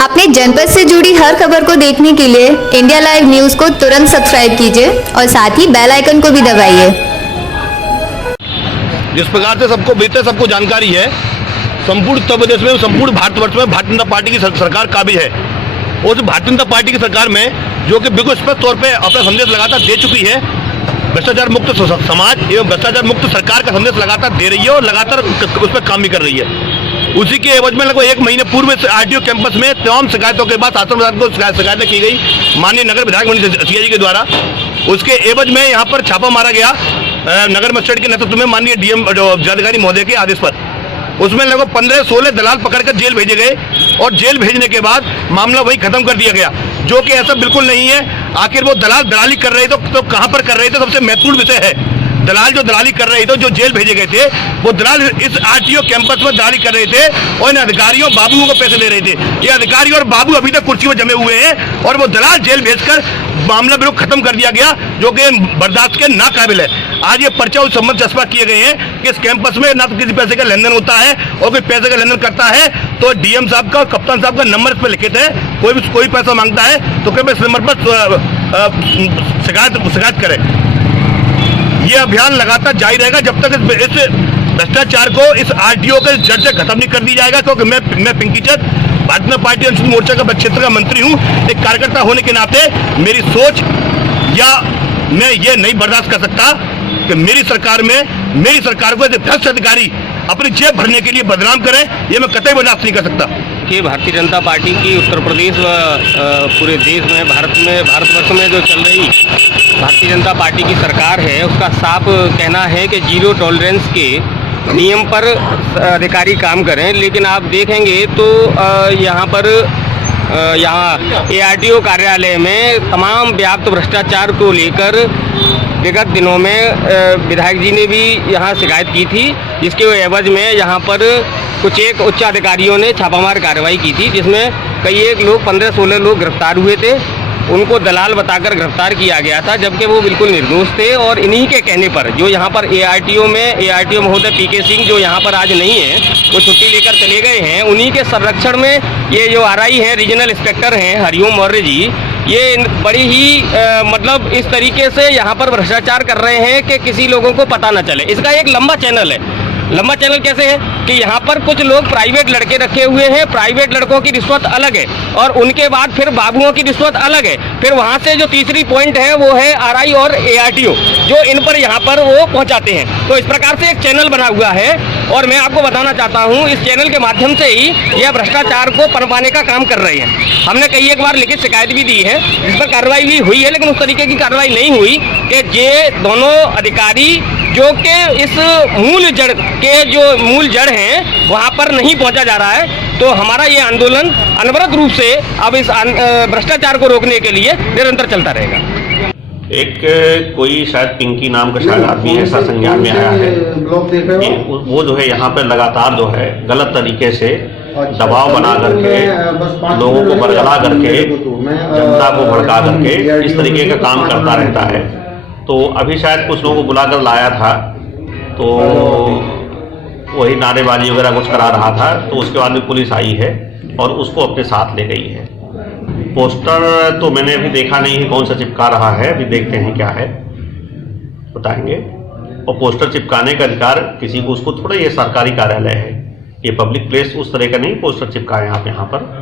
अपने जनपद से जुड़ी हर खबर को देखने के लिए इंडिया लाइव न्यूज को तुरंत सब्सक्राइब कीजिए और साथ ही बेल आइकन को भी दबाइए। जिस प्रकार से सबको बेहतर सबको जानकारी है, संपूर्ण उत्तर प्रदेश में, संपूर्ण भारतवर्ष में भारतीय जनता पार्टी की सरकार काबिज है। उस भारतीय जनता पार्टी की सरकार में जो कि बिल्कुल स्पष्ट तौर पे अपना संदेश लगातार दे चुकी है, भ्रष्टाचार मुक्त समाज एवं भ्रष्टाचार मुक्त सरकार का संदेश लगातार दे रही है और लगातार उस पर काम भी कर रही है। उसी के एवज में लगभग 1 महीने पूर्व आरटीओ कैंपस में तमाम शिकायतों के बाद शासन प्रशासन को शिकायतें की गई माननीय नगर विधायक मनीष सिंह जी के द्वारा। उसके एवज में यहाँ पर छापा मारा गया नगर मजिस्ट्रेट के नेतृत्व में माननीय डीएम जिलाधिकारी महोदय के आदेश पर। उसमें लगभग 15-16 दलाल पकड़कर जेल भेजे गए और जेल भेजने के बाद मामला वही खत्म कर दिया गया, जो कि ऐसा बिल्कुल नहीं है। आखिर वो दलाल दलाली कर रहे थे तो कहाँ पर कर रहे थे, सबसे महत्वपूर्ण विषय है। दलाल जो दलाली कर रहे थे, जो जेल भेजे गए थे, वो दलाल इस आरटीओ कैंपस में दलाली कर रहे थे और इन अधिकारियों बाबुओं को पैसे दे रहे थे। ये अधिकारी और बाबू अभी तक कुर्सी में जमे हुए हैं और वो दलाल जेल भेजकर मामला बिल्कुल खत्म कर दिया गया, जो कि बर्दाश्त के ना काबिल है। आज ये पर्चा उस संबंध चस्पा किए गए हैं कि इस कैंपस में ना तो किसी पैसे का लेन देन होता है और कोई पैसे का लेन देन करता है तो डीएम साहब का और कप्तान साहब का नंबर इस पर लिखित है। कोई पैसा मांगता है तो कृपया इस नंबर पर शिकायत करें। ये अभियान लगातार जारी रहेगा जब तक इस भ्रष्टाचार को इस आरटीओ के जड़ से खत्म नहीं कर दी जाएगा। क्योंकि मैं पिंकी चंद भारतीय जनता पार्टी अनुसूचित मोर्चा का क्षेत्र का मंत्री हूँ। एक कार्यकर्ता होने के नाते मेरी सोच या मैं ये नहीं बर्दाश्त कर सकता कि मेरी सरकार को भ्रष्ट अधिकारी अपनी जेब भरने के लिए बदनाम करें, ये मैं कतई बर्दाश्त नहीं कर सकता। कि भारतीय जनता पार्टी की उत्तर प्रदेश व पूरे देश में भारतवर्ष में जो चल रही भारतीय जनता पार्टी की सरकार है, उसका साफ कहना है कि जीरो टॉलरेंस के नियम पर अधिकारी काम करें। लेकिन आप देखेंगे तो यहाँ एआरटीओ कार्यालय में तमाम व्याप्त भ्रष्टाचार को लेकर विगत दिनों में विधायक जी ने भी यहाँ शिकायत की थी, जिसके एवज में यहाँ पर एक उच्च अधिकारियों ने छापामार कार्रवाई की थी, जिसमें कई लोग 15-16 लोग गिरफ्तार हुए थे। उनको दलाल बताकर गिरफ्तार किया गया था, जबकि वो बिल्कुल निर्दोष थे। और इन्हीं के कहने पर जो यहाँ पर एआरटीओ महोदय पीके सिंह जो यहाँ पर आज नहीं है, वो छुट्टी लेकर चले गए हैं, उन्हीं के संरक्षण में ये जो आरआई हैं, रीजनल इंस्पेक्टर हैं हरिओम मौर्य जी, ये बड़ी ही मतलब इस तरीके से यहाँ पर भ्रष्टाचार कर रहे हैं कि किसी लोगों को पता न चले। इसका एक लंबा चैनल है। लंबा चैनल कैसे है कि यहाँ पर कुछ लोग प्राइवेट लड़के रखे हुए हैं, प्राइवेट लड़कों की रिश्वत अलग है और उनके बाद फिर बाबुओं की रिश्वत अलग है। फिर वहाँ से जो तीसरी पॉइंट है वो है आरआई और एआरटीओ, जो इन पर यहाँ पर वो पहुँचाते हैं। तो इस प्रकार से एक चैनल बना हुआ है और मैं आपको बताना चाहता हूँ, इस चैनल के माध्यम से ही यह भ्रष्टाचार को पनपाने का काम कर रहे हैं। हमने कई एक बार लिखित शिकायत भी दी है, जिस पर कार्रवाई भी हुई है, लेकिन उस तरीके की कार्रवाई नहीं हुई कि ये दोनों अधिकारी जो कि इस मूल जड़ हैं वहाँ पर नहीं पहुँचा जा रहा है। तो हमारा ये आंदोलन अनवरत रूप से अब इस भ्रष्टाचार को रोकने के लिए निरंतर चलता रहेगा। एक कोई शायद पिंकी नाम का शायद आदमी ऐसा संज्ञान में आया है कि वो जो है यहाँ पर लगातार जो है गलत तरीके से दबाव बना करके लोगों को बरगला करके जनता को भड़का करके इस तरीके का काम करता रहता है। तो अभी शायद कुछ लोगों को बुलाकर लाया था, तो वही नारेबाजी वगैरह कुछ करा रहा था। तो उसके बाद में पुलिस आई है और उसको अपने साथ ले गई है। पोस्टर तो मैंने अभी देखा नहीं है कौन सा चिपका रहा है, अभी देखते हैं क्या है, बताएंगे। और पोस्टर चिपकाने का अधिकार किसी को, उसको थोड़ा, ये सरकारी कार्यालय है, ये पब्लिक प्लेस उस तरह का नहीं पोस्टर चिपकाएं आप यहाँ पर।